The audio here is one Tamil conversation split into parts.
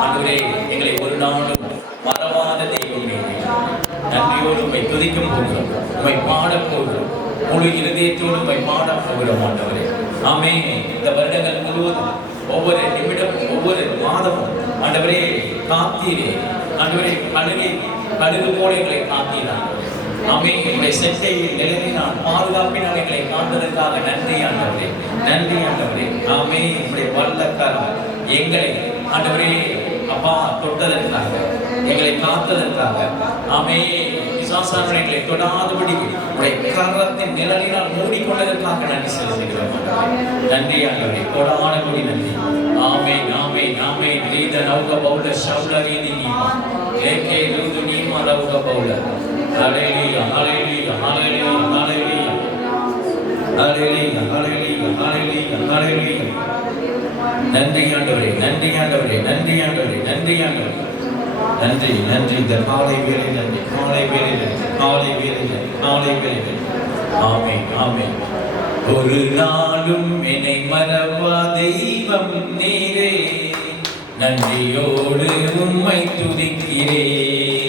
ஆண்டவரே எங்களை ஒரு நாளும் மறவாத தெய்வம் நீரே. நன்றியோடு உம்மை துதிக்கும் போகிறோம், உம்மை பாடப் போகிறோம், முழு இருதயத்தோடு உம்மை பாடப் போகிறோம் ஆண்டவரே. ஆமே. இந்த வருடங்கள் முழுவதும் ஒவ்வொரு நிமிடமும் ஒவ்வொரு மாதமும் ஆண்டவரே காத்தீரே. ஆண்டவரே கழுகு போல எங்களை காத்தீரான். ஆமே. எங்களுடைய செட்டையில் நிலையினால் பாதுகாப்பினால் எங்களை காண்பதற்காக நன்றி ஆண்டவரே, நன்றி ஆண்டவரே. ஆமே. எங்களுடைய வல்லக்கரம் எங்களை ஆண்டவரே அப்பா தொட்டதற்காக, எங்களை காத்ததற்காக, ஆமே. பிசாசானவன் எங்களை தொடாதபடி உடைய கரத்தின் நிழலினால் மூடிக்கொண்டதற்காக நன்றி செலுத்துகிறோம். நன்றி ஆண்டவரே, கொடான கொடி நன்றி. ஆமே ஆமே ஆமே. ரீத நௌக பௌல ஷவுல ரீதி நீமா ஏகே ரூது நீமா நௌக பௌல. ஹalleluya ஹalleluya ஹalleluya ஹalleluya ஹalleluya ஹalleluya ஹalleluya ஹalleluya. நன்றி ஆண்டவரே, நன்றி ஆண்டவரே, நன்றி ஆண்டவரே, நன்றி ஆண்டவரே, நன்றி நன்றி. இந்த காலை வேளை நன்றி, காலை வேளை நன்றி, காலை வேளை நன்றி, காலை வேளை நன்றி. ஆமே ஆமே. ஒரு நாளும் என்னை மறவா தெய்வம் நீரே, நன்றியோடு உம்மை துதிக்கிறேன்.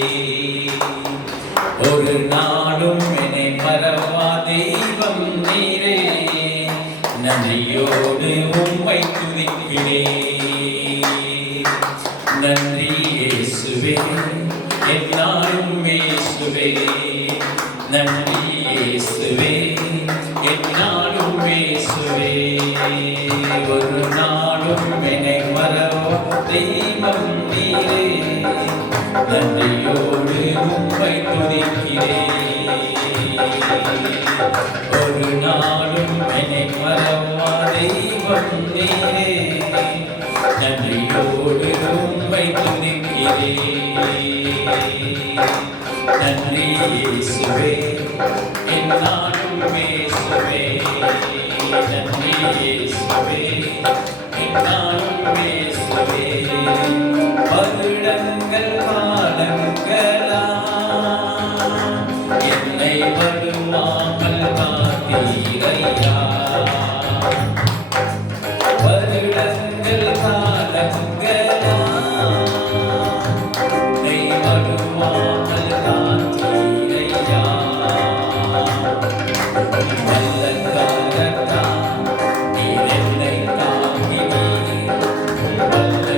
ஒரு நாளும் என்னை மறவா தெய்வம் நீரே, நன்றியோடு உம்மை துதிக்கிறேன். நன்றி இயேசுவே, என்னாலும் இயேசுவே, நன்றி இயேசுவே, என்னாலும் இயேசுவே. ஒரு நாளும் என்னை மறவா தெய்வம் நீரே, நன்றியோடு உம்மை துதிக்கிறேன். ஒரு நாளும் என்னை மறவா தெய்வம் நீரே, நன்றியோடு உம்மை துதிக்கிறேன். நன்றி இயேசுவே, என்னாலும் இயேசுவே, நன்றி இயேசுவே, என்னாலும் இயேசுவே. வருடங்கள் காலங்களா என்னை வருவாமல் காத்தீரையா. வருடங்கள் காலங்களா என்னை வருவாமல் காத்தீரையா. நல்ல காலத்தா நீர் என்னை காத்தினீர், நல்ல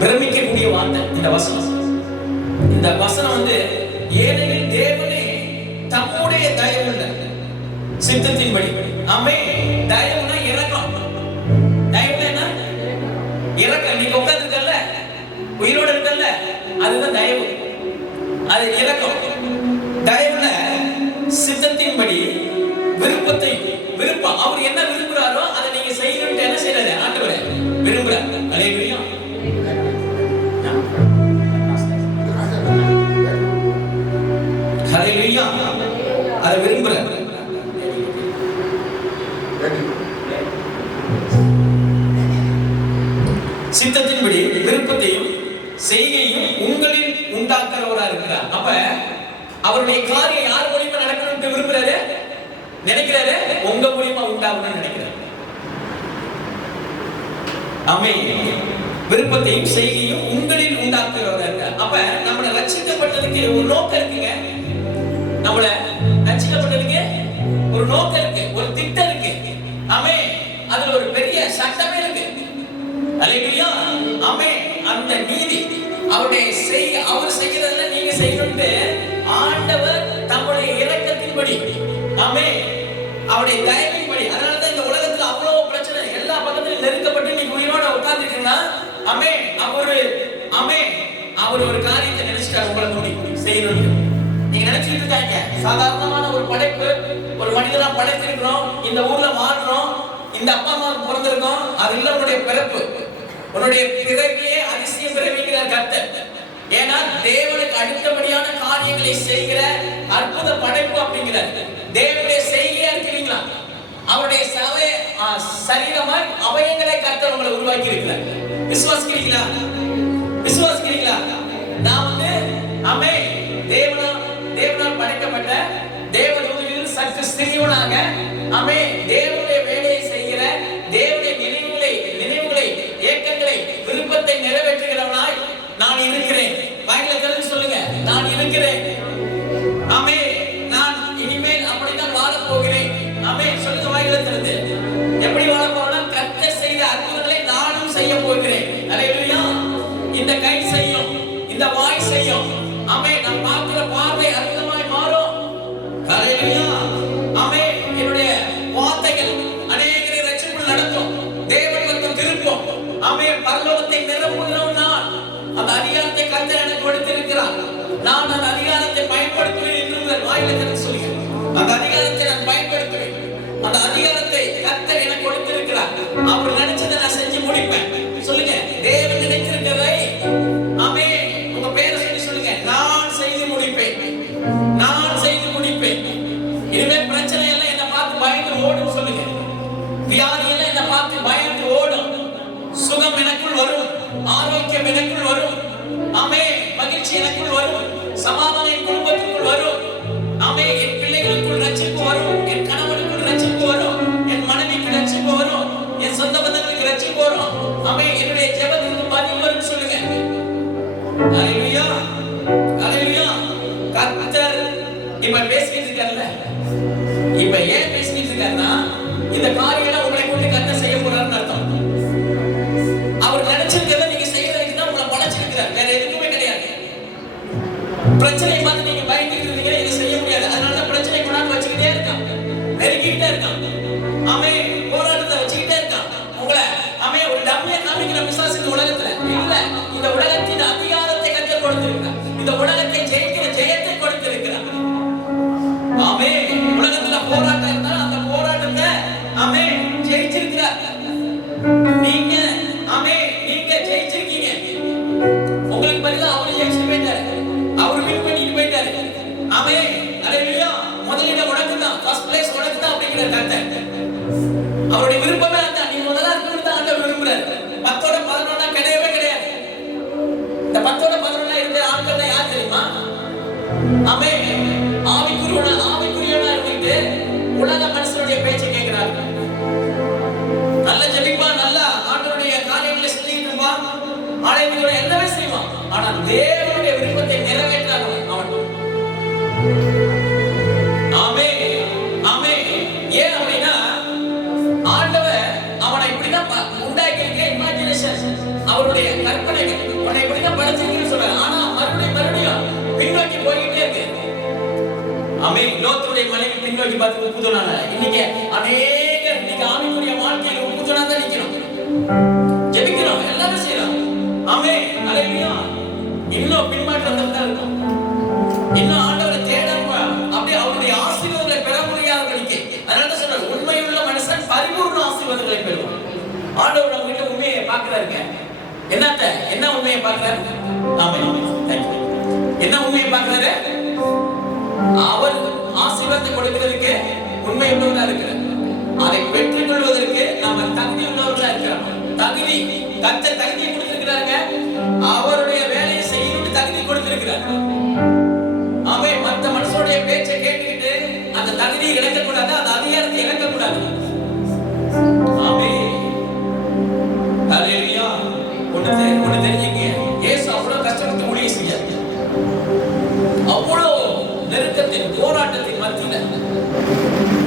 பிரமிக்கக்கூடிய வார்த்தை இந்த வசனம். இந்த வசனம் வந்து ஏனெனில் தேவனே தம்முடைய தயவுள்ள சித்தத்தின்படி. ஆமென். தயவுனா இரக்கம். தயவுனா என்ன? இரக்கம். நீங்க உட்கார்ந்து இருக்கல்ல, உயிரோட இருக்கல்ல, அதுதான் தயவு. அது இரக்கம். தயவுல சித்தத்தின்படி விருப்பத்தை விருப்பம் அவர் என்ன விரும்புறாரோ அதை நீங்க செய்யணும்னு என்ன செய்யறது ஆண்டவரே விரும்புறார். அல்லேலூயா. அல்லேலூயா. அதை விரும்புறார். சித்தத்தின்படி விருப்பத்தையும் செய்கையும் உங்களில் உண்டாக்குறவரா இருக்கிறார். அப்ப அவருடைய காரியம் யார் மூலியமா நடக்கணும்னு விரும்புறாரு, நினைக்கிறாரு? உங்க மூலியமா உண்டாகணும்னு நினைக்கிறாரு. ஆமென். விருப்பத்தையும் செய்கையும் உங்களில் உண்டாக்குறவரா இருக்கிறார். அப்ப நம்மள ரட்சிக்கப்பட்டதுக்கு ஒரு நோக்கம் இருக்குங்க. நம்மள ரட்சிக்கப்பட்டதுக்கு ஒரு நோக்கம் இருக்கு, ஒரு திட்டம் இருக்கு. ஆமென். அதுல ஒரு பெரிய சட்டமே இருக்கு. அல்லேலூயா. ஆமென். அந்த நீதி அவருடைய அவர் செய்யறதுல நீங்க செய்யணும்னு ஆண்டவர் தம்முடைய இரக்கத்தின்படி, ஆமென், அவருடைய தயவின்படி. அதனாலதான் இந்த உலகத்துல அவ்வளவு பிரச்சனை, எல்லா பக்கத்திலும் நெருக்கப்பட்டு நீங்க உயிரோட உட்கார்ந்துருக்கீங்கன்னா, ஆமென், அவர் ஒரு காரியத்தை நினைச்சிட்டாரு உங்களை நோக்கி செய்யணும். நீங்க நினைச்சிட்டு இருக்காங்க சாதாரணமான ஒரு படைப்பு, ஒரு மனிதனா படைத்திருக்கிறோம், இந்த ஊர்ல வாழ்றோம், இந்த அப்பா அம்மாவுக்கு பிறந்திருக்கோம், அது இல்ல உன்னுடைய பிறப்பு. உன்னுடைய பிறவியே அதிசய பிறவிங்கிறார் கர்த்தர். ஏன்னா தேவனுக்கு அடுத்தபடியான காரியங்களை செய்கிற அற்புத படைப்பு அப்படிங்கிறார். தேவனுடைய செய்கையா இருக்கிறீங்களா? அவருடைய சரீரமாய் அவயங்களை கர்த்தர் உங்களை உருவாக்கி இருக்கிறார். விசுவாசிக்கிறீங்களா? விசுவாசிக்கிறீங்களா? நான் வந்து ஆமென், தேவனால் படைக்கப்பட்ட தேவதூதர்களில் சற்று சிறியவனாக, ஆமென், தேவனுடைய வேலையை செய்கிற, தேவனுடைய நினைவுகளை ஏக்கங்களை விருப்பத்தை நிறைவேற்றுகிறவனாய் நான் இருக்கிறேன். வாயில திறந்து சொல்லுங்க, நான் இருக்கிறேன். ஆமென். நான் இனிமேல் அப்படித்தான் வாழப் போகிறேன். ஆமென். சொல்லுங்க வாயில திறந்து. எப்படி வாழப் போறேன்னா, கர்த்தர் செய்த அற்புதங்களை நானும் செய்ய போகிறேன். அல்லேலூயா. இந்த கை செய்யும், இந்த வாய் செய்யும். ஆமென். நான் பார்க்கிற பார்வை அற்புதமாய் மாறும். அல்லேலூயா. ஆமென். என்னுடைய வார்த்தைகள் அநேகரை ரட்சிப்புக்குள் நடத்தும், தேவன் பக்கம் திருப்பும். ஆமென். பரலோகத்தை நிரப்புகிறவன் நான். அந்த அதிகாரத்தை கர்த்தர் எனக்கு கொடுத்திருக்கிறார். நான் அந்த அதிகாரத்தை பயன்படுத்துவேன் என்று வாயில திறந்து சொல்லுங்க. அந்த அதிகாரத்தை நான் பயன்படுத்துவேன். அந்த அதிகாரத்தை கர்த்தர் எனக்கு கொடுத்திருக்கிறார். அவர் நினைச்சதை நான் செஞ்சு முடிப்பேன். சொல்லுங்க, தேவன் நினைத்திருக்கிறதை, ஆமென், உங்க பேரை சொல்லி சொல்லுங்க, நான் செய்து முடிப்பேன். நான் செய்து முடிப்பேன். இனிமே பிரச்சனை எல்லாம் என்ன பார்த்து பயந்து ஓடும். சொல்லுங்க, வியாதி எல்லாம் என்ன பார்த்து பயந்து ஓடும். சுகம் எனக்குள் வரும், ஆரோக்கியம் எனக்குள் வரும். ஆமென். மகிழ்ச்சி எனக்குள் வரும், சமாதானம் என் குடும்பத்துக்குள் வரும். ஆமென். என் பிள்ளைகளுக்குள் ரட்சிப்பு வரும், என் கணவனுக்குள் ரட்சிப்பு வரும், என் மனைவிக்கு ரட்சிப்பு வரும், என் சொந்த பந்தங்களுக்கு ரட்சிப்பு வரும். ஆமென். என்னுடைய ஜெபத்துக்கு பதில் வரும். சொல்லுங்க. அல்லேலூயா. அல்லேலூயா. கர்த்தர் இப்ப பேசிட்டு இருக்காருல்ல, இப்ப ஏன் பேசிட்டு இருக்காருன்னா, இந்த காரியங்களை உங்களை கொண்டு கர்த்தர் செய்ய போறாருன்னு அர்த்தம். அவர் நினைச்சிருக்கிறத நீங்க செய்யறதுக்கு தான் உங்களை படைச்சிருக்கிறார், வேற எதுக்குமே கிடையாது. பிரச்சனையை பார்த்து நீங்க பயந்துட்டு இருந்தீங்க, இதை செய்ய முடியாது. அதனால பிரச்சனை கொண்டாந்து வச்சுக்கிட்டே இருக்கான், நெருக்கிட்டே இருக்கான். ஆமென். போராட்டத்தை வச்சுக்கிட்டே இருக்கான் உங்களை. ஆமென். ஒரு டம்மியை காமிக்கிற பிசாசு இந்த உலகத்துல இல்ல. இந்த உலகத்தின் அதிகாரத்தை கர்த்தர் கொடுத்திருக்கிறார். இந்த உலகத்தை ஜெயிக்கிற ஜெயத்தை கொடுத்திருக்கிறார். ஆமென். உலகத்துல போராட்டம் இருந்தா அந்த போராட்டத்தை, ஆமென், ஜெயிச்சிருக்கிறார். நீங்க, ஆமென், நீங்க ஜெயிச்சிருக்கீங்க. உங்களுக்கு பதிலா அவர் ஜெயிச்சு போயிட்டாரு, அவர் வின் பண்ணிட்டு போயிட்டாரு. ஆமென். அல்லேலூயா. முதலிடம் உனக்கு தான், ஃபர்ஸ்ட் பிளேஸ் உனக்கு தான் அப்படிங்கிற கர்த்தர். அவருடைய விருப்பமே அதான், நீ முதலா இருக்கணும் தான் ஆண்டவர் விரும்புறாரு. 10ஓட 11 கிடையவே கிடையாது. இந்த 10ஓட 11 இருந்த ஆட்கள் யார் தெரியுமா? ஆமென். ஆவிக்குரியவனா இருந்துட்டு உலக மனுஷனுடைய பேச்சை கேட்கிறார். நல்ல ஜெபிப்பா, நல்ல ஆண்டவருடைய காரியங்களை செஞ்சுட்டு இருப்பான், ஆலயத்தோட எல்லாமே செய்வான். ஆனா தேவனுடைய விருப்பத்தை நிறைவேற்றாதவன் அவன். ஆமென். ஆமென். ஏன் அப்படின்னா, ஆண்டவர் அவனை இப்படிதான் உண்டாக்கி இருக்க இமேஜினேஷன், அவருடைய கற்பனைகள். உன்னை இப்படிதான் படைச்சிருக்கீங்கன்னு சொல்றாரு. ஆனா மறுபடியும் பின்னோக்கி போய்கிட்டே இருக்கு. ஆமென். லோத்துடைய மனைவி பின்னோக்கி பார்த்து உப்பு தூணாங்க. இன்னைக்கு அநேகர் இன்னைக்கு ஆவிக்குரிய வாழ்க்கையில உப்பு தூணா தான் நிக்கணும். ஜெபிக்கிறோம், எல்லாமே செய்யறோம். ஆமென். ஹல்லேலூயா. இன்னும் பின்மாற்றத்துல தான் இருக்கும். இன்னும் ஆண்டவரை தேடாம அப்படியே அவருடைய ஆசீர்வாதங்களை பெற முடியாதவர்களுக்கு. அதனால தான் சொல்றாரு, உண்மையுள்ள மனுஷன் பரிபூர்ண ஆசீர்வாதங்களை பெறுவான். ஆண்டவர் நம்ம கிட்ட உண்மையை பார்க்கிறாருங்க. என்ன உண்மையை பார்க்கிறாரு? ஆமென். தேங்க்யூ. என்ன உண்மையை பார்க்கிறாரு? அவர் ஆசீர்வாதத்தை கொடுக்கிறதுக்கு உண்மை உள்ளவர்களா இருக்கிறார். அதை பெற்றுக் கொள்வதற்கு நாம தகுதி உள்ளவர்களா இருக்கிறோம். தகுதி கர்த்தர் தகுதி கொடுத்திருக்கிறாங்க. அவருடைய வேலையை செய்யணும்னு தகுதி கொடுத்திருக்கிறார். ஆமென். மற்ற மனுஷனுடைய பேச்சை கேட்டுக்கிட்டு அந்த தகுதியை இழக்க கூடாது, அந்த அதிகாரத்தை இழக்க கூடாது. ஆமென். ஹல்லேலூயா. ஒன்னு தெரிஞ்சுங்க, இயேசு அவ்வளவு கஷ்டப்பட்டு ஊழியம் செய்யார். அவ்வளவு நெருக்கத்தின் போராட்டத்தின் மத்தியில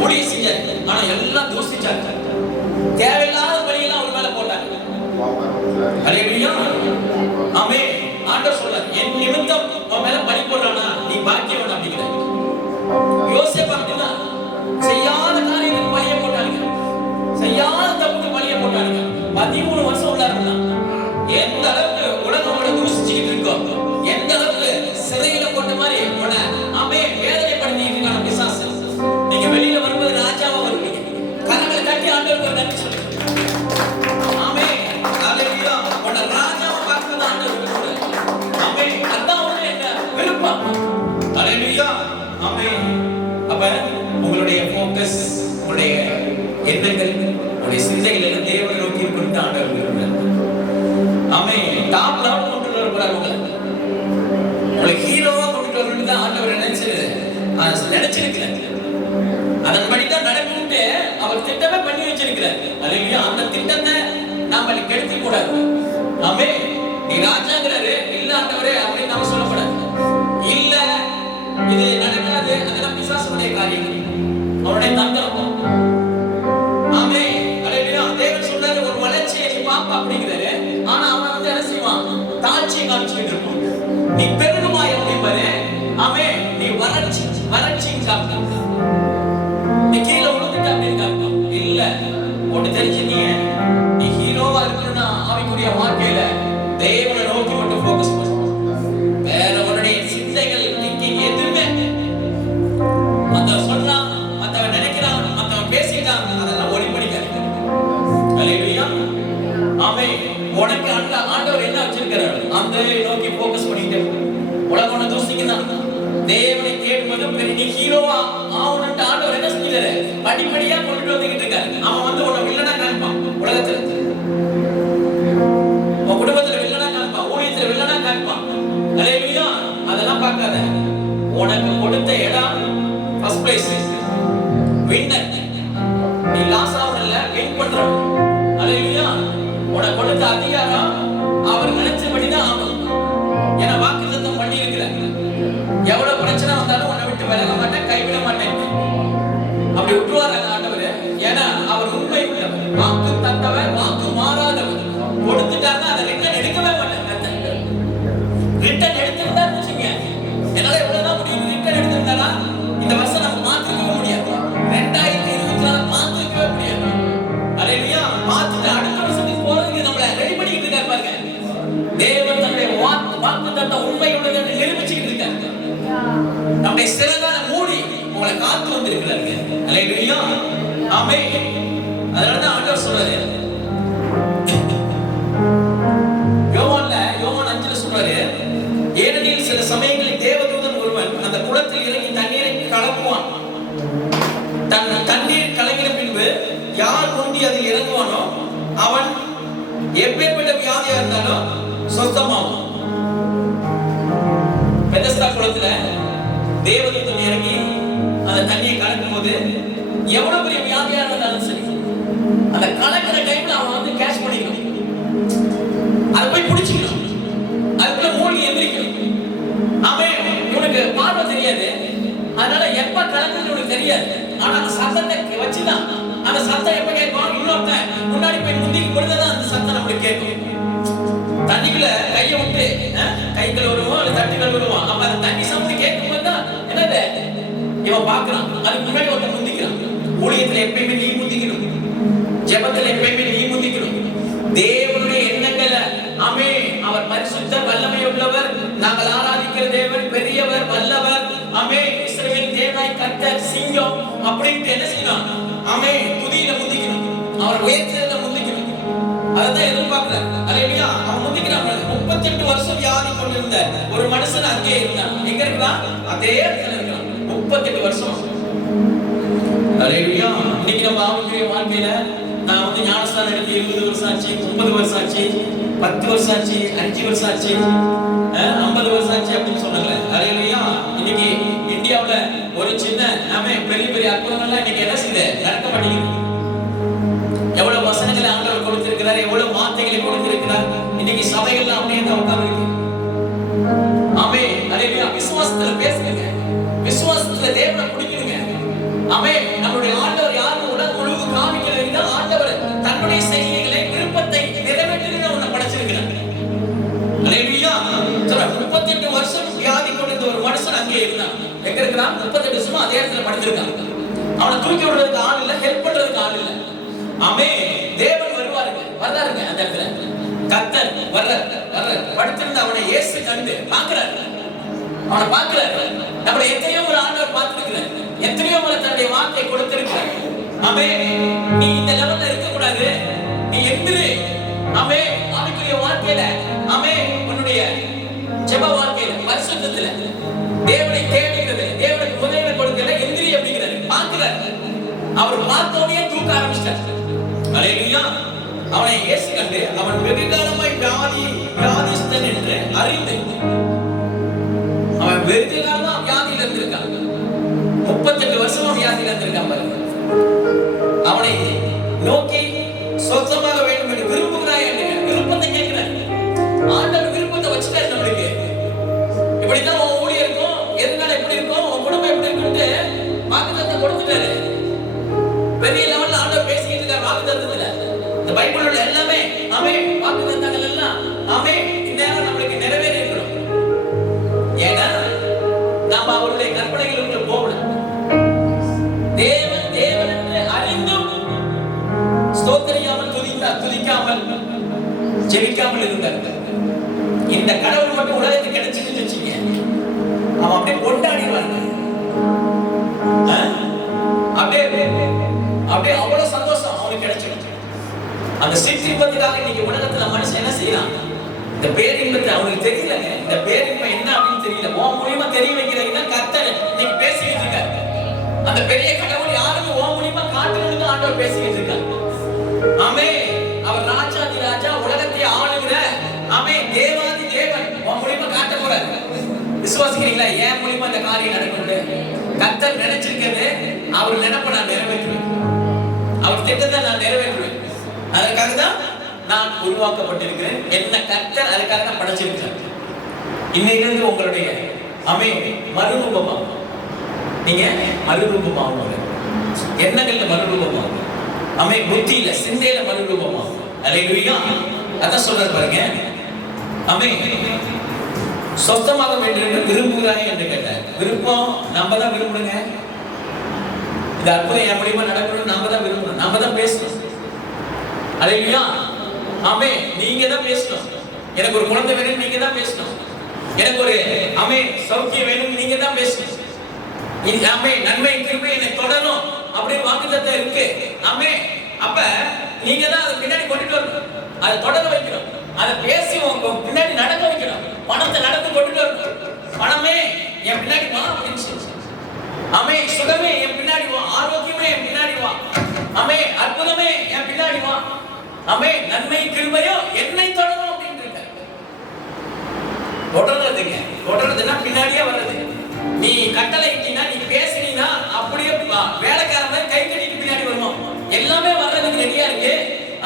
ஊழியம் செஞ்சார். ஆனா எல்லாம் தூசிச்சாங்க. தேவையில்லாத பலியெல்லாம் அவர் மேல போட்டாங்க. ஹல்லேலூயா. ஆமென். ஆண்டவர் சொல்றார், என் நிமித்தம் அவன் மேல பலி போடுறானா நீ பாக்கியவன் அப்படிங்கிறார். யோசேப்பு அப்படிதான் செய்யாத காரியத்துக்கு பலியை போட்டாங்க. செய்யாத தப்புக்கு பலியை போட்டாங்க. 13 வருஷம் உள்ளாருன்னா எந்த அளவுக்கு உலகோட தூசிச்சுக்கிட்டு இருக்கோம், எந்த அளவுக்கு சிறையில போட்ட மாதிரி உன ஆமென் வேதனைப்படுத்தி இருக்கான பிசாசு. நீங்க வெளியில வரும்போது ராஜாவா வருவீங்க. கரங்களை தட்டி ஆண்டவருக்கு ஒரு நன்றி சொல்லுங்க. ஆமென். ஹல்லேலூயா. உன்னை ராஜாவா பார்க்கிறது ஆண்டவருக்கு சொல்லுங்க. ஆமென். அதான் உடனே என்ன விருப்பம். ஹல்லேலூயா. ஆமென். அப்ப உங்களுடைய ஃபோக்கஸ், உங்களுடைய எண்ணங்கள், உங்களுடைய சிந்தைகள் எல்லாம் தேவனை நோக்கி கொண்டு ஆண்டவர் விரும்புகிறார். ஆமென். டாப் லெவல் கொண்டு வரக்கூடாது. உங்களை ஹீரோவா கொண்டு வரணும்னு தான் ஆண்டவர் நினைச்சிருக்கிறார். அதன்படிதான் நடந்துட்டு அவர் திட்டமே பண்ணி வச்சிருக்கிறார். அல்லேலூயா. அந்த திட்டத்தை நாம கெடுக்க கூடாது. ஆமென். நீ ராஜாங்கிறாரு, இல்ல ஆண்டவரே அப்படின்னு நாம சொல்லக்கூடாது. இல்ல இது நடக்காது, அதெல்லாம் பிசாசுடைய காரியம், அவருடைய தந்திரம். ஆமென். அல்லேலூயா. தேவன் சொல்றாரு, ஒரு வளர்ச்சியை நீ பாப்பா அப்படிங்கிறாரு. ஆனா அவன் வந்து என்ன செய்வான்? தாட்சியை காமிச்சுக்கிட்டு இருப்பான். நீ பெருகுமாய் அப்படிம்பாரு. ஆமென். நீ வறட்சின்னு காமிப்பான். நீ கீழே விழுந்துட்ட அப்படின்னு காமிப்பான். இல்ல ஒண்ணு தெரிஞ்சுட்டீங்க, நீ ஹீரோவா இருக்கணும்னா ஆவிக்குரிய வாழ்க்கையில தேவனை நோக்கி மட்டும் ஃபோக்கஸ் பண்ணணும். வேற உன்னுடைய சிந்தைகள் இன்னைக்கு எதுவுமே மத்தவன் சொல்றான், மத்தவன் நினைக்கிறான், மத்தவன் பேசிட்டான், அதெல்லாம் ஒளிபடிக்காது. அல்லேலூயா. ஆமென். உனக்கு ஆண்டவர் என்ன வச்சிருக்கிறார் அந்த நோக்கி ஃபோக்கஸ் பண்ணிட்டு உலகம் ஒண்ணு தூசிக்குதான். தேவனை கேட்பது பெரிய ஹீரோவா ஆகணும்னு ஆண்டவர் என்ன செஞ்சாரு? படிப்படியா கொண்டுட்டு வந்துகிட்டு இருக்காரு. அவன் வந்து உன்னை வில்லனா காண்பான். உலகத்துல உன் குடும்பத்துல வில்லனா காண்பான், ஊழியத்துல வில்லனா காண்பான். அல்லேலூயா. அதெல்லாம் பார்க்காத. உனக்கு கொடுத்த இடம் ஃபர்ஸ்ட் பிளேஸ், வின்னர். நீ லாஸ் ஆகல, வின் பண்ற. அல்லேலூயா. உனக்கு கொடுத்த அதிகாரம் அவர் நினைச்சபடிதான் ஆகும். ஏன்னா வாக்குத்தத்தம் பண்ணி இருக்கிறார். எவ்வளவு பிரச்சனை வந்தாலும் உன்னை விட்டு விலக மாட்டேன், கைவிட மாட்டேன். அப்படி விட்டுவாராங்க ஆண்டவர். ஏன்னா அவர் உண்மை உள்ளவர், வாக்கு தந்தவர், வாக்கு மாறாதவர். கொடுத்துட்டாருன்னா அதை ரிட்டர்ன் எடுக்கவே மாட்டேன். ரிட்டர்ன் எடுத்துட்டா வச்சுங்க, என்னால எவ்வளவுதான் முடியும். ரிட்டர்ன் எடுத்துட்டாரா இந்த வருஷம் நம்ம மாத்திக்கவே முடியாது. 2024 மாத்திக்கவே முடியாது. அல்லேலூயா. மாத்திட்டு அடுத்த வருஷத்துக்கு போறதுக்கு நம்மள ரெடி பண்ணிட்டு இருக்காரு பாருங்க. தேவன் தன்னுடைய வாக்கு தந்த உண்மை உள்ளதை நிரூபிச்சுக்கிட்டு இருக்காரு. நம்முடைய சிறகால மூடி உங்களை காத்து வந்திருக்கிறாரு. அல்லேலூயா. ஆமென். அதனாலதான் ஆண்டவர் சொல்றாரு, யோவான் 5 சொல்றாரு, ஏனெனில் சில சமயங்களில் தேவதூதன் ஒருவன் அந்த குளத்தில் இறங்கி தண்ணீரை கலக்குவான். தண்ணீர் கலங்கின பின்பு யார் கொண்டு அதில் இறங்குவானோ அவன் எப்பேற்பட்ட வியாதியா இருந்தாலும் சொந்தமாகும். பெதஸ்தா குளத்துல தேவதூதன் இறங்கி அந்த தண்ணியை கலக்கும் போது எவ்வளவு பெரிய வியாதியா இருந்தாலும் சரி, அந்த கலக்கிற டைம்ல அவன் வந்து கேஷ் பண்ணிக்கணும். அதை போய் பிடிச்சிக்கணும், அதுக்குள்ள மூழ்கி எந்திரிக்கணும். அவன் இவனுக்கு பார்வை தெரியாது, அதனால எப்ப கலக்குன்னு இவனுக்கு தெரியாது. ஆனா அந்த சத்தத்தை வச்சுதான், அந்த சத்தம் எப்ப கேட்கும், இன்னொருத்தன் முன்னாடி போய் முந்திக்கு கொடுத்ததான் அந்த சத்தம் நம்மளுக்கு கேட்கும். தண்ணிக்குள்ள கையை கைகள் வருவோம் அல்லது தட்டுகள் வருவோம். அப்ப அந்த தண்ணி சவுண்ட் கேட்கும்போது தான் என்னது இவன் பார்க்கறான். அதுக்கு முன்னாடி ஒருத்தன் முந்திக்கிறான். ஊழியத்துல எப்பயுமே நீ முந்திக்கணும், ஜெபத்துல எப்பயுமே நீ முந்திக்கணும். தேவனுடைய எண்ணங்களை ஆமே அவர் பரிசுத்தர் வல்லமை உள்ளவர், நாங்கள் ஆராதிக்கிற தேவன் பெரியவர் வல்லவர், ஆமே இஸ்ரவேல் தேவனாய் கர்த்தர் சிங்கம் அப்படின்ட்டு என்ன செய்யணும்? ஆமே துதியில முந்திக்கணும், அவர் உயர்த்தல முந்திக்கணும். அதான் எதிர்பார்க்கிறார். அல்லேலூயா. அவன் முந்திக்கிறான். 38 வருஷம் வியாதி கொண்டிருந்த ஒரு மனுஷன் அங்கே இருந்தான். எங்க இருக்கான்? அதே இடத்துல இருக்கான் 38 வருஷம். அல்லேலூயா. இன்னைக்கு நம்ம ஆவிக்குரிய வாழ்க்கையில நான் வந்து ஞானஸ்நானம் எடுத்து 20 வருஷம் ஆச்சு, 30 வருஷம் ஆச்சு, 10 வருஷம் ஆச்சு, 5 வருஷம் ஆச்சு, 50 வருஷம் ஆச்சு அப்படின்னு சொன்னாங்களே. அல்லேலூயா. இன்னைக்கு இந்தியாவுல ஒரு சின்ன நாமே பெரிய பெரிய அற்புதங்கள்லாம் இன்னைக்கு என்ன செய்யுது? நடக்க மாட்டேங்குது. எவ்வளவு வசனங்களை ஆண்டவர் கொடுத்திருக்கிறார், எவ்வளவு வார்த்தைகளை கொடுத்திருக்கிறார். இன்னைக்கு சபைகள்லாம் அப்படியே தான் உட்கார்ந்து. ஆமே. அல்லேலூயா. விசுவாசத்துல பேசுங்க, விசுவாசத்துல தேவனை பிடிக்கணுங்க. ஆமே. நம்முடைய ஆண்டவர் யாரும் உலகம் முழுக்க காமிக்கிறதுனா ஆண்டவர் தன்னுடைய செய்கைகளை விருப்பத்தை நிறைவேற்றுகிற ஒண்ணு படைச்சிருக்கிறார். அல்லேலூயா. 38 வருஷம் வியாதி கொண்டிருந்த ஒரு மனுஷன் அங்கே இருந்தான். எங்க இருக்கிறான்? 38 வருஷமா அதே இடத்துல படுத்திருக்கான். அவனை தூக்கி விடுறதுக்கு ஆள் இல்ல, ஹெல்ப் பண்றதுக்கு ஆள் இல்ல. ஆமே. தேவன் வருவாருங்க, வர்றாருங்க அந்த இடத்துல. கர்த்தர் வர்றார். படுத்திருந்த அவனை இயேசு கண்டு பார்க்கிறார். அவனை பார்க்கிறார். நம்மளை எத்தனையோ ஒரு ஆண்டவர் பார்த்திருக்கிறார், எத்தனையோ முறை தன்னுடைய வார்த்தை கொடுத்திருக்கிறார். ஆமே. நீ இந்த லெவல்ல இருக்க கூடாது, நீ எந்திரு. ஆமே. ஆவிக்குரிய வாழ்க்கையில, ஆமே, உன்னுடைய ஜெப வாழ்க்கையில, பரிசுத்தத்துல தேவனை தேடுகிறது, தேவனுக்கு முதலிடம் கொடுக்கல, எந்திரி அப்படிங்கிறாரு. பார்க்கிறார். அவர் பார்த்தோனே தூக்க ஆரம்பிச்சிட்டார். அல்லேலூயா. அவனை இயேசு கண்டு அவன் வெகு காலமாய் வியாதிஸ்தன் என்று அறிந்து, அவன் வெகு காலமா வியாதியில இருந்திருக்கான். 38 வருஷமா வியாதியில இருந்திருக்கான் பாருங்க. அவனை நோக்கி சொந்தமாக வேண்டும் என்று விரும்புகிறாய் என்று விருப்பத்தை கேட்கிறார். ஆண்டவர் விருப்பத்தை வச்சுட்டாரு நம்மளுக்கு. இப்படிதான் உன் ஊழியம் இருக்கும், எதிர்காலம் எப்படி இருக்கும், உன் குடும்பம் எப்படி இருக்குன்னு வாக்குத்தத்தத்தை கொடுத்துட்டாரு. பெரிய லெவல்ல ஆண்டவர் பேசிக்கிட்டு இருக்கார் வாக்குத்தத்தத்துல. இந்த பைபிள்ல உள்ள எல்லாமே ஆமே வாக்குத்தத்தங்கள் எல்லாம் ஆமே இந்நேரம் நம்மளுக்கு நிறைவேறி இருக்கணும். ஏன்னா நாம அவருடைய கற்பனைகளுக்குள்ள போகணும். தேவன் தேவன் என்று அறிந்தும் ஸ்தோத்திரியாமல் துதிக்காமல் ஜெபிக்காமல் இருந்தார். இந்த கடவுள் மட்டும் உலகத்துக்கு கிடைச்சிட்டு வச்சுங்க, அவன் அப்படியே கொண்டாடிடுவாங்க. அப்படியே அவ்வளவு சந்தோஷம் அவனுக்கு கிடைச்சிருக்கு. அந்த சிற்றின்பத்துக்காக இன்னைக்கு உலகத்துல மனுஷன் என்ன செய்யறான்? இந்த பேரின்பத்தை அவனுக்கு தெரியலங்க. இந்த பேரின்பம் என்ன அப்படின்னு தெரியல. உன் மூலியமா தெரிய வைக்கிறீங்க கர்த்தர் இன்னைக்கு பேசிக்கிட்டு இருக்காரு. அந்த பெரிய கடவுள் யாருக்கு உன் மூலியமா காட்டணும்னு ஆண்டவர் பேசிக்கிட்டு இருக்காரு. ஆமே. அவர் ராஜாதி ராஜா, உலகத்தை ஆளுகிற ஆமே தேவாதி தேவன் உன் மூலியமா காட்ட போறாரு. விசுவாசிக்கிறீங்களா? ஏன் மூலியமா இந்த காரியம் நடக்குது? கர்த்தர் நினைச்சிருக்கிறது அவர் நினைப்ப நான் நிறைவேற்றுவேன், அவர் திட்டத்தை நான் நிறைவேற்றுவேன். அதற்காக தான் நான் உருவாக்கப்பட்டிருக்கிறேன். என்ன கர்த்தர் அதுக்காக தான் படைச்சிருக்கிறார். இன்னையிலிருந்து உங்களுடைய அமே மறுரூபமா நீங்க மறுரூபமாகும், எண்ணங்கள்ல மறுரூபமாகும், அமே புத்தியில சிந்தையில மறுரூபமாகும். அல்லேலூயா. அதான் சொல்றாரு பாருங்க. அமே சொந்தமாக வேண்டும் விரும்புகிறாய் என்று கேட்டார். விருப்பம் நம்ம தான் விரும்பணுங்க. இந்த அற்புதம் என் மூலியமா நடக்கணும், நாம தான் விரும்பணும், நாம தான் பேசணும். அல்லேலூயா. ஆமே. நீங்க தான் பேசணும். எனக்கு ஒரு குழந்தை வேணும், நீங்க தான் பேசணும். எனக்கு ஒரு ஆமே சௌக்கியம் வேணும், நீங்க தான் பேசணும். ஆமே நன்மை கிருபை என்னை தொடரும் அப்படின்னு வாக்குத்தத்தம் இருக்கு. ஆமே. அப்ப நீங்க தான் அதை பின்னாடி கொண்டுட்டு வரணும், அதை தொடர வைக்கணும், அதை பேசி பின்னாடி நடக்க வைக்கணும், பணத்தை நடந்து கொண்டுட்டு வரணும். பணமே என் பின்னாடி வா அப்படின்னு சொல்லி, ஆமே சுகமே என் பின்னாடி வா, ஆரோக்கியமே என் பின்னாடி வா, ஆமே அற்புதமே என் பின்னாடி வா, ஆமே நன்மை கிருபையோ என்னை தொடரும் அப்படின்னு இருக்க. தொடர்றதுங்க, தொடர்றதுன்னா பின்னாடியே வர்றது. நீ கட்டளை இட்டினா, நீ பேசினா அப்படியே வேலைக்காரன் கை கட்டிட்டு பின்னாடி வருவோம். எல்லாமே வர்றதுக்கு ரெடியா இருக்கு.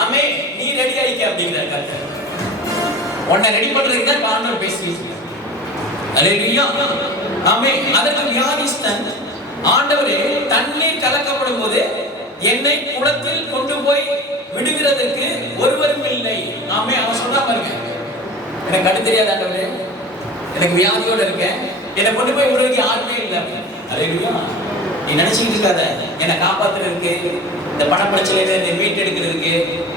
ஆமே நீ ரெடி ஆயிக்க அப்படிங்கிறார் கர்த்தர். உன்னை ரெடி பண்றதுக்கு தான் ஆண்டவர் பேசிட்டு. அல்லேலூயா. ஆமே. அதற்கு வியாதிஸ்தன் ஆண்டவரே தண்ணீர் கலக்கப்படும் போது என்னை குளத்தில் கொண்டு போய் விடுகிறதுக்கு ஒருவரும் இல்லை. ஆமே. அவன் சொன்னா பாருங்க, எனக்கு கண்டு தெரியாது ஆண்டவரே, எனக்கு வியாதியோட இருக்கேன், என்னை கொண்டு போய் விடுறதுக்கு யாருமே இல்லை. அல்லேலூயா. நீ நினைச்சுக்கிட்டு இருக்காத, என்னை காப்பாத்துறதுக்கு, இந்த பணப்பிரச்சனையில என்னை மீட்டு எடுக்கிறதுக்கு,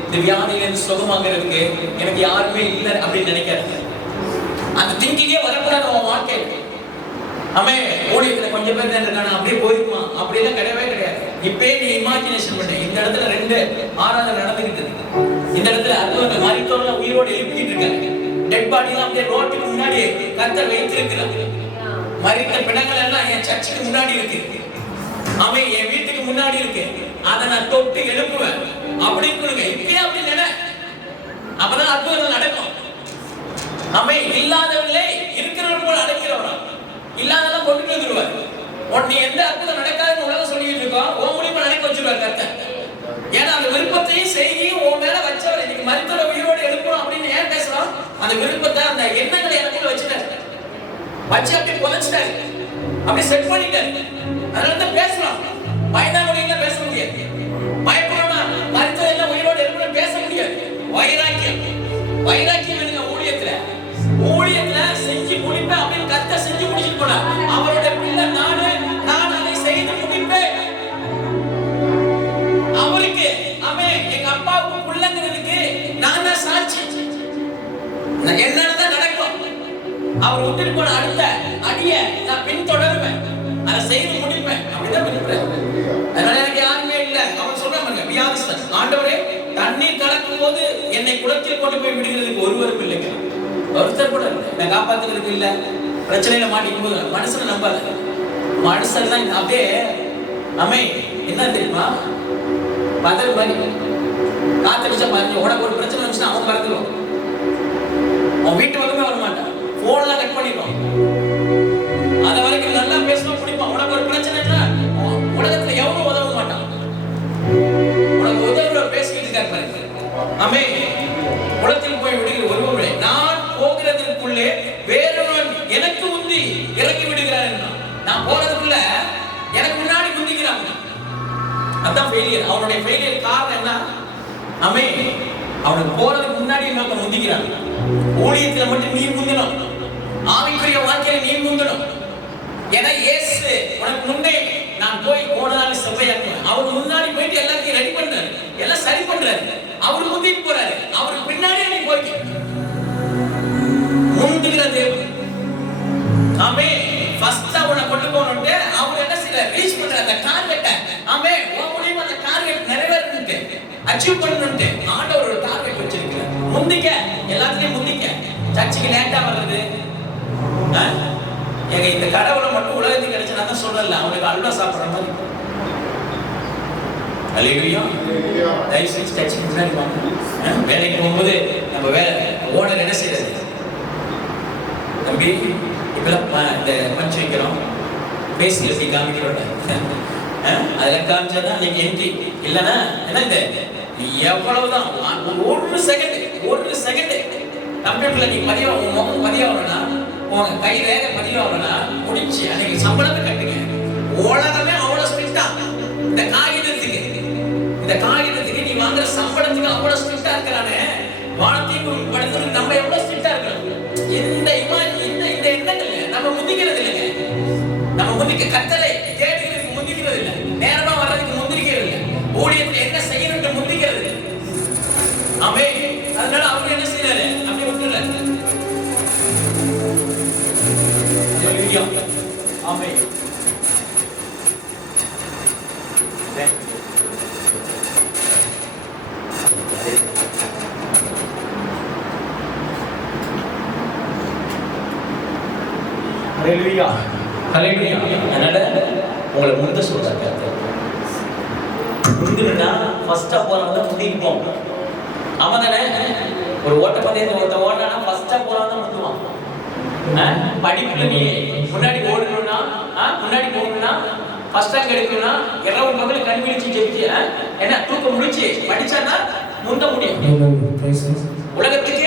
இந்த வியாதியிலிருந்து சுகமாகிறதுக்கு எனக்கு யாருமே இல்லை அப்படின்னு நினைக்காது. அந்த திங்கிங்கே வரக்கூடாது உன் வாழ்க்கை. ஆமே, ஊழியத்துல கொஞ்சம் பேர் தான் இருக்கானா அப்படியே போயிருமா, அப்படியெல்லாம் கிடையவே கிடையாது. இப்பயே நீ இமேஜினேஷன் பண்ணு, இந்த இடத்துல 2 ஆராதனை நடந்துகிட்டு இருக்கு, இந்த இடத்துல அது மரித்தோர்ல உயிரோடு எழுப்பிட்டு இருக்காங்க, டெட் பாடி எல்லாம் அப்படியே ரோட்டுக்கு முன்னாடி கர்த்தர் வைத்திருக்கிறாங்க. மரித்த பிணங்கள் எல்லாம் என் சர்ச்சுக்கு முன்னாடி இருக்கு, ஆமே, என் வீட்டுக்கு முன்னாடி இருக்கு, அதை நான் தொட்டு எழுப்புவேன் அப்படின்னு கொடுங்க. இப்பயே அப்படி நினை, அப்பதான் அற்புதங்கள் நடக்கும். ஆமே, இல்லாதவர்களே இருக்கிறவர்கள் போல அழைக்கிறவரா, இல்லாதெல்லாம் கொண்டு வந்துருவார். நீ எந்த அற்புதம் நடக்காதுன்னு உலகம் சொல்லிட்டு இருக்கோம், உன் மூலியமா நடக்க வச்சிருவார் கர்த்தர். ஏன்னா அந்த விருப்பத்தையும் செய்தியும் உன் மேல வச்சவர். இன்னைக்கு மருத்துவ உயிரோடு எடுக்கணும் அப்படின்னு ஏன் பேசுறோம்? அந்த விருப்பத்தை, அந்த எண்ணங்களை எனக்குள்ள வச்சுட்டாரு, வச்சு அப்படி புதைச்சிட்டாரு, அப்படி செட் பண்ணிட்டாரு. அதனால தான் பேசலாம். பயந்தா முடியுங்க பேச முடியாது, பயப்படணும்னா மருத்துவ எல்லாம் உயிரோடு எடுக்கணும் பேச முடியாது. வைராக்கியம், வைராக்கியம் வேணுங்க ஊழியத்துல. ஊழியத்துல செஞ்சு முடிப்பேன் அப்படின்னு கர்த்தர் செஞ்சு முடிச்சுட்டு போனார். அவருடைய பிள்ளை நான் அதை செய்து முடிப்பேன். அவருக்கு அவன் எங்க அப்பாவுக்கு பிள்ளைங்கிறதுக்கு நான் தான் சாட்சி. என்னதான் நடக்கும், அவர் விட்டுட்டு போன அடுத்த அடிய நான் பின்தொடருவேன், அதை செய்து முடிப்பேன், அப்படிதான் விரும்புறேன். அதனால எனக்கு யாருமே இல்லை. அவன் சொல்றாங்க வியாதிஸ்தன், ஆண்டவரே தண்ணீர் கலக்கும் போது என்னை குளத்தில் கொண்டு போய் விடுகிறதுக்கு ஒருவரும் இல்லைங்க, ஒருத்தர் கூட இல்லை, காப்பாத்துறதுக்கு இல்லை. பிரச்சனையில மாட்டிக்கும் போது மனுஷனை நம்பாத, மனுஷன் தான் அப்படியே அமை. என்ன தெரியுமா, பதறு மாதிரி காத்தடிச்சா பாருங்க, உனக்கு ஒரு பிரச்சனை வந்துச்சுன்னா அவன் பறந்துடும், அவன் வீட்டு பக்கமே வர மாட்டான், போன்லாம் கட் பண்ணிடுவான். அத வரைக்கும் நல்லா பேசணும் பிடிப்பான். உனக்கு ஒரு பிரச்சனைனா உலகத்துல எவனும் உதவ மாட்டான், உனக்கு உதவுற பேசிக்கிட்டு இருக்காரு பாருங்க. அமே, குளத்தில் போய் விடுகிற ஒருவரே, நான் போகிறதற்குள்ளே வேறொருவன் எனக்கு முந்தி இறங்கி விடுகிறான். நான் போறதுக்குள்ள எனக்கு முன்னாடி முந்திக்கிறான். அதான் ஃபெயிலியர். அவனுடைய ஃபெயிலியர் காரணம் என்ன? அமே, அவனுக்கு போறதுக்கு முன்னாடி இன்னொருத்தன் முந்திக்கிறான். ஊழியத்துல மட்டும் நீ முந்தணும், ஆவிக்குரிய வாழ்க்கையில நீ முந்தணும். ஏன்னா இயேசு உனக்கு முன்னே நான் போய் போனதால செவ்வையாக்குவேன். அவர் முன்னாடி போயிட்டு எல்லாத்தையும் ரெடி பண்றாரு, எல்லாம் சரி பண்றாரு. அவரு முந்திட்டு போறாரு, அவருக்கு பின்னாடியே நீ போய்க்க. முந்துகிற தேவன். ஆமே, ஃபர்ஸ்ட் அவனை கொண்டு போகணும்ட்டு அவர் என்ன செய்யற, ரீச் பண்ற அந்த டார்கெட்டை. ஆமே, உன் மூலியமா அந்த டார்கெட் நிறைவேறணும்ட்டு, அச்சீவ் பண்ணணும்ட்டு ஆண்டவர் ஒரு டார்கெட் வச்சிருக்கிறார். முந்திக்க, எல்லாத்துலயும் முந்திக்க. சர்ச்சுக்கு லேட்டா வர்றது, எங்க இந்த கடவுளை மட்டும் உலகத்துக்கு கிடைச்சா தான் சொல்றல, அவனுக்கு அல்வா சாப்பிடுற மாதிரி. அல்லேலூயா. லைசன்ஸ் சர்ச்சுக்கு முன்னாடி வாங்க. வேலைக்கு போகும்போது நம்ம வேலை ஓனர் என்ன செய்யறது, தம்பி இப்பெல்லாம் இந்த பஞ்ச் வைக்கிறோம், பேசி எப்படி காமிக்கிறோம், அதெல்லாம் காமிச்சாதான் அன்னைக்கு என்ட்ரி. இல்லைன்னா என்ன இது, நீ எவ்வளவுதான் ஒரு செகண்ட் கம்ப்யூட்டர்ல நீ பதிவாகணும்னா, உங்க கை ரேகை பதிவாகணும்னா முடிச்சு அன்னைக்கு சம்பளத்தை கட்டுங்க. உலகமே அவ்வளவு ஸ்ட்ரிக்டா இந்த காகிதத்துக்கு நீ வாங்குற சம்பளத்துக்கு அவ்வளவு ஸ்ட்ரிக்டா இருக்கிறானே, வானத்தையும் படுத்துறது நம்ம எவ்வளவு ஸ்ட்ரிக்டா இருக்கிறோம். இந்த எண்ணங்கள் நம்ம முந்திக்கிறது இல்லைங்க. நம்ம முந்திக்க கத்தலை தேடுகிறதுக்கு முந்திக்கிறது இல்லை, நேரமா வர்றதுக்கு முந்திக்கிறது இல்லை, ஊழியத்தில் என்ன செய்யணும் முந்திக்கிறது இல்லை. ஆமே, அதனால அவங்க என்ன செய்யறாரு, அப்படி விட்டுல. ஆமே, ஹல்லேலூயா, ஹல்லேலூயா. அதனால உங்களை முந்த சொல்றாங்க, முந்தினா ஃபர்ஸ்டா போறவங்க முந்திக்கு போவாங்க. அவன் தானே ஒரு ஓட்டப்பந்தயத்தை ஒருத்தன் ஓடுறானா ஃபர்ஸ்டா போறவன் தான் முந்துவான். படிப்புல நீ முன்னாடி ஓடணும்னா, முன்னாடி போகணும்னா, ஃபர்ஸ்ட் ரேங்க் எடுக்கணும்னா, இரவு பகல் கண் விழிச்சு ஜெயிச்சு என்ன தூக்க முடிச்சு படிச்சானா முந்த முடியும். உலகத்துக்கு